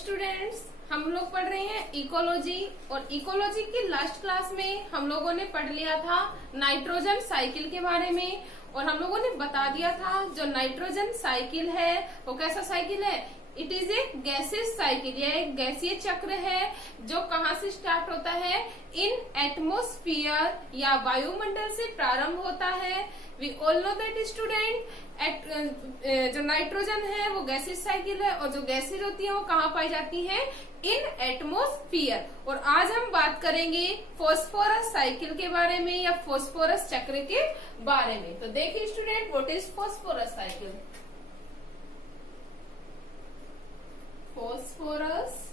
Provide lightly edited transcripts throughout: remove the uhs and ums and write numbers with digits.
Students, हम लोग पढ़ रहे हैं इकोलॉजी और इकोलॉजी की लास्ट क्लास में हम लोगों ने पढ़ लिया था नाइट्रोजन साइकिल के बारे में। और हम लोगों ने बता दिया था जो नाइट्रोजन साइकिल है वो कैसा साइकिल है, it is a gases cycle, यह एक गैसीय चक्र है जो कहाँ से स्टार्ट होता है, इन एटमोस्फियर या वायुमंडल से प्रारंभ होता है। We all know that student, जो नाइट्रोजन है वो गैसीय साइकिल है और जो गैसेज होती है वो कहाँ पाई जाती है, इन एटमोस्फियर। और आज हम बात करेंगे फॉस्फोरस साइकिल के बारे में या फॉस्फोरस चक्र के बारे में। तो देखिए student, what is phosphorus cycle. Phosphorus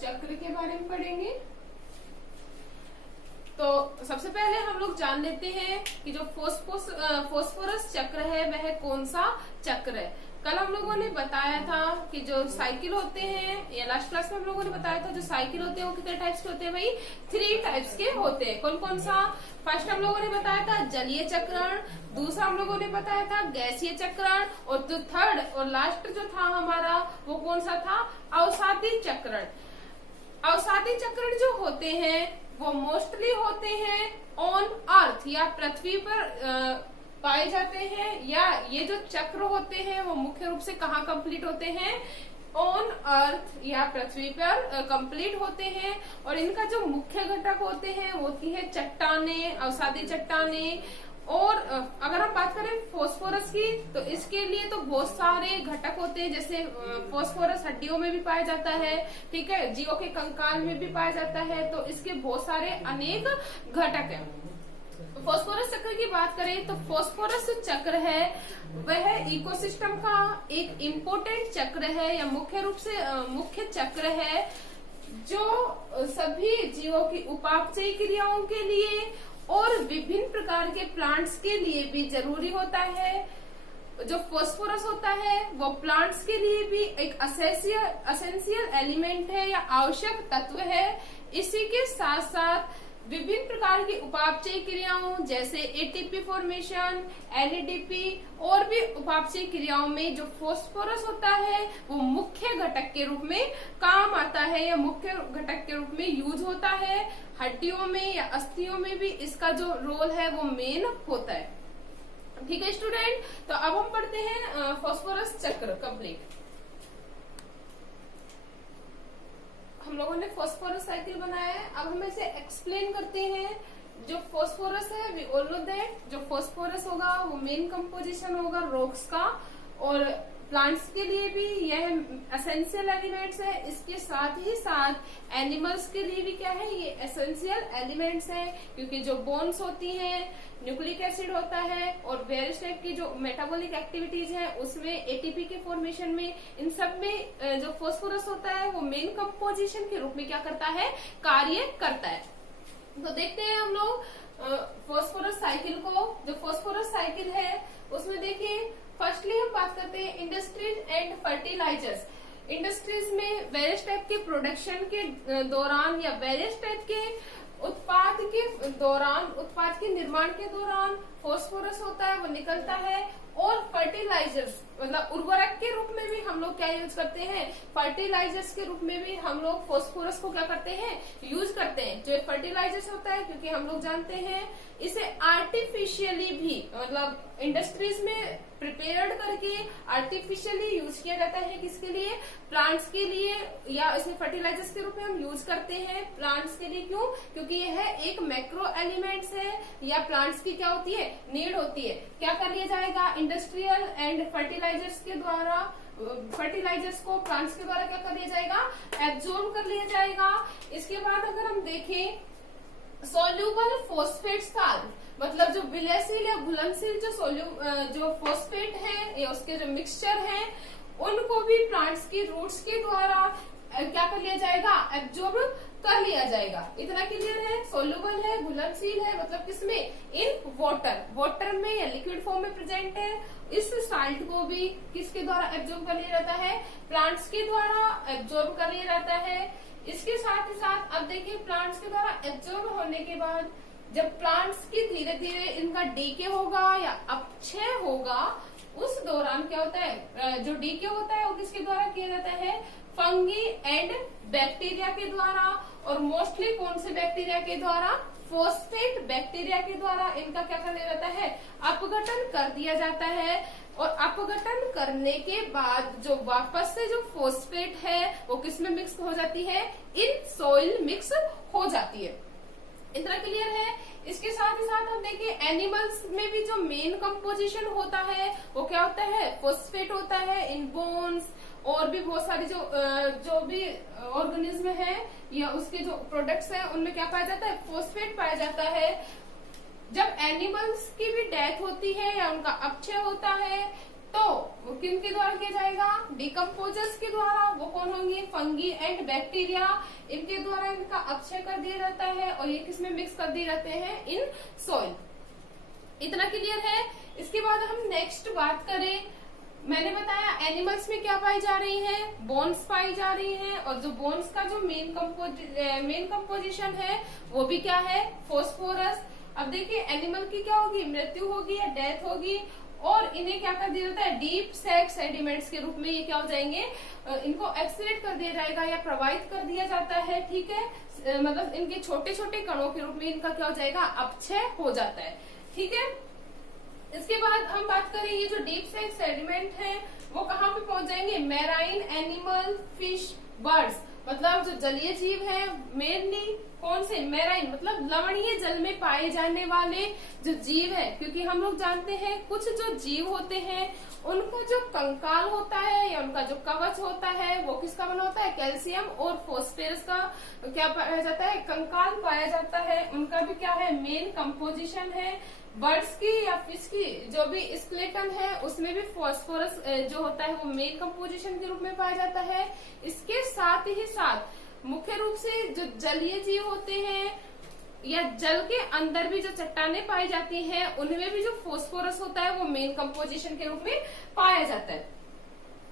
चक्र के बारे में पढ़ेंगे। तो सबसे पहले हम लोग जान लेते हैं कि जो फॉस्फोरस चक्र है वह कौन सा चक्र है। कल हम लोगों ने बताया था कि जो साइकिल होते हैं, या लास्ट क्लास में हम लोगों ने बताया था जो साइकिल होते हैं वो कितने टाइप्स के होते हैं भाई, 3 टाइप्स के होते हैं। कौन कौन सा? फर्स्ट हम लोगों ने बताया था जलीय चक्रण, दूसरा हम लोगों ने बताया था गैसीय चक्रण, और जो थर्ड और लास्ट जो था हमारा वो कौन सा था, अवसादी चक्रण। अवसादी चक्रण जो होते हैं वो मोस्टली होते हैं ऑन अर्थ या पृथ्वी पर पाए जाते हैं, या ये जो चक्र होते हैं वो मुख्य रूप से कहाँ कंप्लीट होते हैं, ऑन अर्थ या पृथ्वी पर कंप्लीट होते हैं। और इनका जो मुख्य घटक होते हैं वो होती है चट्टाने, अवसादी चट्टाने। और अगर हम बात करें फास्फोरस की तो इसके लिए तो बहुत सारे घटक होते हैं, जैसे फास्फोरस हड्डियों में भी पाया जाता है, ठीक है, जीवों के कंकाल में भी पाया जाता है, तो इसके बहुत सारे अनेक घटक हैं। फास्फोरस चक्र की बात करें तो फास्फोरस चक्र है वह इकोसिस्टम का एक इम्पोर्टेंट चक्र है, या मुख्य रूप से मुख्य चक्र है जो सभी जीवों की उपापचयी क्रियाओं के लिए और विभिन्न प्रकार के प्लांट्स के लिए भी जरूरी होता है। जो फास्फोरस होता है वो प्लांट्स के लिए भी एक असेंशियल एलिमेंट है या आवश्यक तत्व है। इसी के साथ साथ विभिन्न प्रकार की उपापचयी क्रियाओं जैसे एटीपी फॉर्मेशन, एलईडीपी और भी उपापचयी क्रियाओं में जो फास्फोरस होता है वो मुख्य घटक के रूप में काम आता है या मुख्य घटक के रूप में यूज होता है। हड्डियों में या अस्थियों में भी इसका जो रोल है वो मेन होता है। ठीक है स्टूडेंट, तो अब हम पढ़ते हैं फास्फोरस चक्र कंप्लीट। हम लोगों ने फास्फोरस साइकिल बनाया है, अब हम इसे एक्सप्लेन करते हैं। जो फास्फोरस है वी ऑल नो दैट जो फास्फोरस होगा वो मेन कंपोजिशन होगा रॉक्स का, और प्लांट्स के लिए भी यह एसेंशियल एलिमेंट्स है। इसके साथ ही साथ एनिमल्स के लिए भी क्या है, ये एसेंशियल एलिमेंट्स है, क्योंकि जो बोन्स होती हैं, न्यूक्लिक एसिड होता है और वेरियस टाइप की जो मेटाबॉलिक एक्टिविटीज है उसमें एटीपी के फॉर्मेशन में, इन सब में जो फास्फोरस होता है वो मेन कंपोजिशन के रूप में क्या करता है, कार्य करता है। तो देखते हैं हम लोग फास्फोरस साइकिल को। जो फास्फोरस साइकिल है उसमें देखिए फर्स्टली हम बात करते हैं इंडस्ट्रीज एंड फर्टिलाइजर्स। इंडस्ट्रीज में वेरियस टाइप के प्रोडक्शन के दौरान या वेरियस टाइप के उत्पाद के निर्माण के दौरान फास्फोरस होता है वो निकलता है। और फर्टिलाइजर्स मतलब उर्वरक के रूप में भी हम लोग क्या यूज करते हैं, फर्टिलाइजर्स के रूप में भी हम लोग फास्फोरस को क्या करते हैं, यूज करते हैं। जो फर्टिलाइजर्स होता है, क्योंकि हम लोग जानते हैं इसे आर्टिफिशियली भी मतलब इंडस्ट्रीज में प्रिपेयर्ड करके आर्टिफिशियली यूज किया जाता है। किसके लिए, प्लांट्स के लिए, या इसमें फर्टिलाइजर्स के रूप में हम यूज करते हैं प्लांट्स के लिए। क्यों? क्योंकि यह एक मैक्रो एलिमेंट्स है या प्लांट्स की क्या होती है, नीड होती है। क्या कर लिया जाएगा, इंडस्ट्रियल एंड फर्टिलाइजर्स के द्वारा फर्टिलाइजर्स को प्लांट्स के द्वारा क्या कर लिया जाएगा, एब्जॉर्ब कर लिया जाएगा। इसके बाद अगर हम देखें सोल्यूबल फॉस्फेट साल्ट, मतलब जो विलयशील या घुलनशील जो फॉस्फेट है या उसके जो मिक्सचर है उनको भी प्लांट्स की रूट्स के द्वारा क्या कर लिया जाएगा, एब्जॉर्ब कर लिया जाएगा। इतना क्लियर है, सोल्यूबल है, घुलनशील है, मतलब किसमें, इन वाटर में या लिक्विड फॉर्म में प्रेजेंट है। इस साल्ट को भी किसके द्वारा एब्जॉर्ब कर लिया जाता है, प्लांट्स के द्वारा एब्जॉर्ब कर लिया जाता है। इसके साथ ही साथ अब देखिए प्लांट्स के द्वारा एब्जॉर्ब होने के बाद जब प्लांट्स की धीरे धीरे इनका डीके होगा या अपक्षय होगा उस दौरान क्या होता है, जो डीके होता है वो किसके द्वारा किया जाता है, फंगी एंड बैक्टीरिया के द्वारा। और मोस्टली कौन से बैक्टीरिया के द्वारा, फॉस्फेट बैक्टीरिया के द्वारा इनका क्या कर दिया जाता है, अपघटन कर दिया जाता है। और अपघटन करने के बाद जो वापस से जो फॉस्फेट है वो किस में मिक्स हो जाती है, इन सॉइल मिक्स हो जाती है। इतना क्लियर है। इसके साथ ही साथ हम देखें एनिमल्स में भी जो मेन कंपोजिशन होता है वो क्या होता है, फॉस्फेट होता है इन बोन्स। और भी बहुत सारी जो भी ऑर्गेनिज्म है या उसके जो प्रोडक्ट्स हैं उनमें क्या पाया जाता है, फॉस्फेट पाया जाता है। जब एनिमल्स की भी डेथ होती है या उनका अपक्षय होता है तो वो किन के द्वारा किया जाएगा, डिकम्पोजर्स के द्वारा। वो कौन होंगे, फंगी एंड बैक्टीरिया, इनके द्वारा इनका अपक्षय कर दिया जाता है और ये किसमें मिक्स कर दिए जाते हैं, इन सॉइल। इतना क्लियर है। इसके बाद हम नेक्स्ट बात करें, मैंने बताया एनिमल्स में क्या पाई जा रही है, बोन्स पाई जा रही हैं। और जो बोन्स का जो मेन कंपोजिशन है वो भी क्या है, फॉस्फोरस। अब देखिए एनिमल की क्या होगी, मृत्यु होगी या डेथ होगी और इन्हें क्या कर दिया जाता है, डीप सैक सेडिमेंट्स के रूप में ये क्या हो जाएंगे, इनको एक्सलेट कर दिया जाएगा या प्रवाहित कर दिया जाता है। ठीक है, मतलब इनके छोटे छोटे कणों के रूप में इनका क्या हो जाएगा, अपक्षय हो जाता है। ठीक है। इसके बाद हम बात करें ये जो डीप सैक सेडिमेंट है वो कहाँ पे पहुंच जाएंगे, मैराइन एनिमल, फिश, बर्ड्स। मतलब जो जलीय जीव है मेनली कौन से, मैराइन मतलब लवणीय जल में पाए जाने वाले जो जीव है। क्योंकि हम लोग जानते हैं कुछ जो जीव होते हैं उनका जो कंकाल होता है या उनका जो कवच होता है वो किसका बना होता है, कैल्शियम और फॉस्फोरस का क्या पाया जाता है, कंकाल पाया जाता है। उनका भी क्या है, मेन कंपोजिशन है। बर्ड्स की या फिश की जो भी स्केलेटन है उसमें भी फॉस्फोरस जो होता है वो मेन कंपोजिशन के रूप में पाया जाता है। इसके साथ ही साथ मुख्य रूप से जो जलीय जीव होते हैं या जल के अंदर भी जो चट्टानें पाई जाती हैं उनमें भी जो फॉस्फोरस होता है वो मेन कंपोजिशन के रूप में पाया जाता है।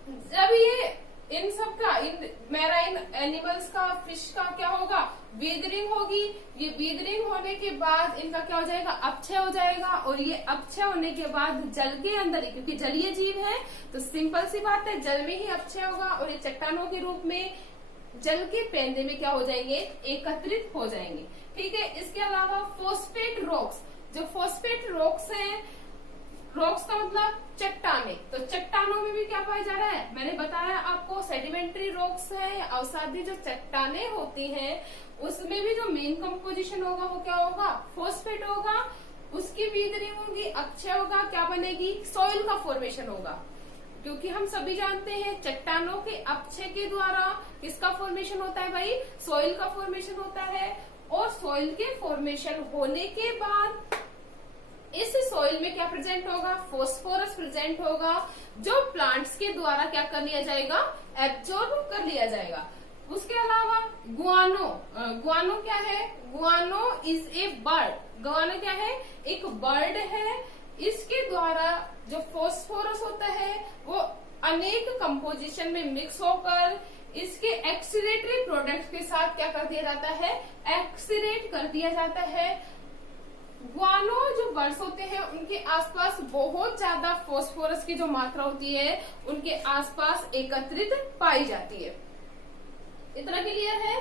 जब ये इन सब का, इन मैराइन एनिमल्स का, फिश का क्या होगा, वीदरिंग होगी। ये वीदरिंग होने के बाद इनका क्या हो जाएगा, अपक्षय हो जाएगा। और ये अपक्षय होने के बाद जल के अंदर, क्योंकि जलीय जीव है तो सिंपल सी बात है जल में ही अपक्षय होगा और ये चट्टानों के रूप में जल के पेंदे में क्या हो जाएंगे, एकत्रित हो जाएंगे। ठीक है। इसके अलावा फॉस्फेट रॉक्स, जो फॉस्फेट रॉक्स हैं, रॉक्स का मतलब चट्टाने, तो चट्टानों में भी क्या पाया जा रहा है, मैंने बताया आपको सेडिमेंट्री रॉक्स है या अवसादी जो चट्टाने होती हैं उसमें भी जो मेन कंपोजिशन होगा वो क्या होगा, फॉस्फेट होगा। उसकी वीदरिंग होगी, अपक्षय होगा, क्या बनेगी, सॉइल का फॉर्मेशन होगा। क्योंकि हम सभी जानते हैं चट्टानों के अपक्षय के द्वारा किसका फॉर्मेशन होता है भाई, सॉइल का फॉर्मेशन होता है। और सॉइल के फॉर्मेशन होने के बाद इस सॉइल में क्या प्रेजेंट होगा, फॉस्फोरस प्रेजेंट होगा, जो प्लांट्स के द्वारा क्या कर लिया जाएगा, एब्जॉर्ब कर लिया जाएगा। उसके अलावा गुआनो, गुआनो क्या है, गुआनो इज ए बर्ड। गुआनो क्या है, एक बर्ड है। इसके द्वारा जो फॉस्फोरस होता है वो अनेक कंपोजिशन में मिक्स होकर इसके एक्सीलेटरी प्रोडक्ट के साथ क्या कर दिया जाता है, एक्सीलेट कर दिया जाता है। गुआनो जो बर्ड्स होते हैं उनके आसपास बहुत ज्यादा फॉस्फोरस की जो मात्रा होती है उनके आसपास एकत्रित पाई जाती है। इतना क्लियर है।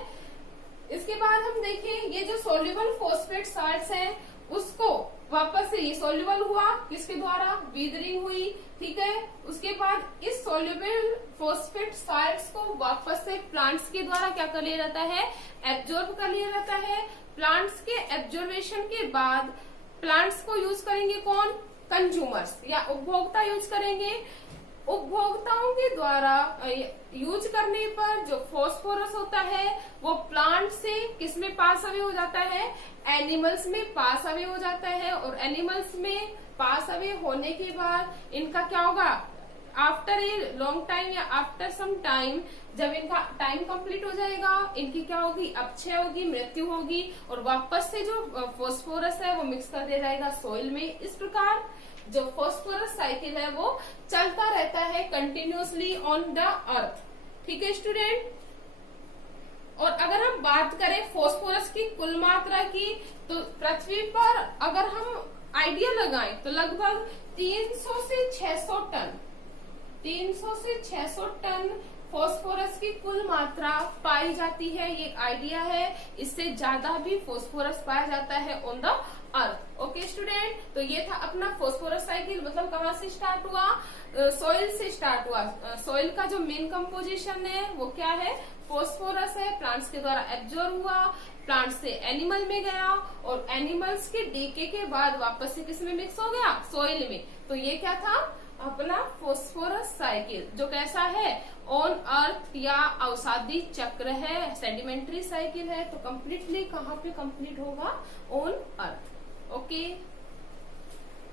इसके बाद हम देखें ये जो सोल्यूबल फॉस्फेट साल्ट्स हैं उसको वापस से ये सोल्यूबल हुआ, किसके द्वारा, वीदरिंग हुई। ठीक है। उसके बाद इस सोल्यूबल फॉस्फेट साल्ट्स को वापस से प्लांट्स के द्वारा क्या कर लिया जाता है, एब्जॉर्ब कर लिया जाता है। प्लांट्स के एब्जॉर्वेशन के बाद प्लांट्स को यूज करेंगे कौन, कंज्यूमर्स या उपभोक्ता यूज करेंगे। उपभोक्ताओं के द्वारा यूज करने पर जो फॉस्फोरस होता है वो प्लांट से किस में पास अवे हो जाता है, एनिमल्स में पास अवे हो जाता है। और एनिमल्स में पास अवे होने के बाद इनका क्या होगा, आफ्टर ए लॉन्ग टाइम या आफ्टर सम टाइम जब इनका टाइम कंप्लीट हो जाएगा इनकी क्या होगी, अपक्षय होगी, मृत्यु होगी और वापस से जो फॉस्फोरस है वो मिक्स कर दिया जाएगा सॉइल में। इस प्रकार जो फॉस्फोरस साइकिल है वो चलता रहता है कंटिन्यूअसली ऑन द अर्थ। ठीक है स्टूडेंट। और अगर हम बात करें फॉस्फोरस की कुल मात्रा की तो पृथ्वी पर अगर हम आइडिया लगाएं तो लगभग 300 से 600 टन 300 से 600 टन फॉस्फोरस की कुल मात्रा पाई जाती है। ये एक आइडिया है, इससे ज्यादा भी फॉस्फोरस पाया जाता है on the earth. Okay student, तो ये था अपना फॉस्फोरस साइकिल। मतलब कहाँ से स्टार्ट हुआ? सॉइल से स्टार्ट हुआ। सॉइल का जो मेन कंपोजिशन है वो क्या है? फॉस्फोरस है। प्लांट्स के द्वारा एब्जॉर्ब हुआ, प्लांट से एनिमल में गया और एनिमल्स के डीके के बाद वापस से किस में मिक्स हो गया? सॉइल में। तो ये क्या था? अपना फॉस्फोरस साइकिल, जो कैसा है? ऑन अर्थ या अवसादी चक्र है, सेडिमेंट्री साइकिल है। तो कम्प्लीटली कहाँ पे कंप्लीट होगा? On earth. ओके।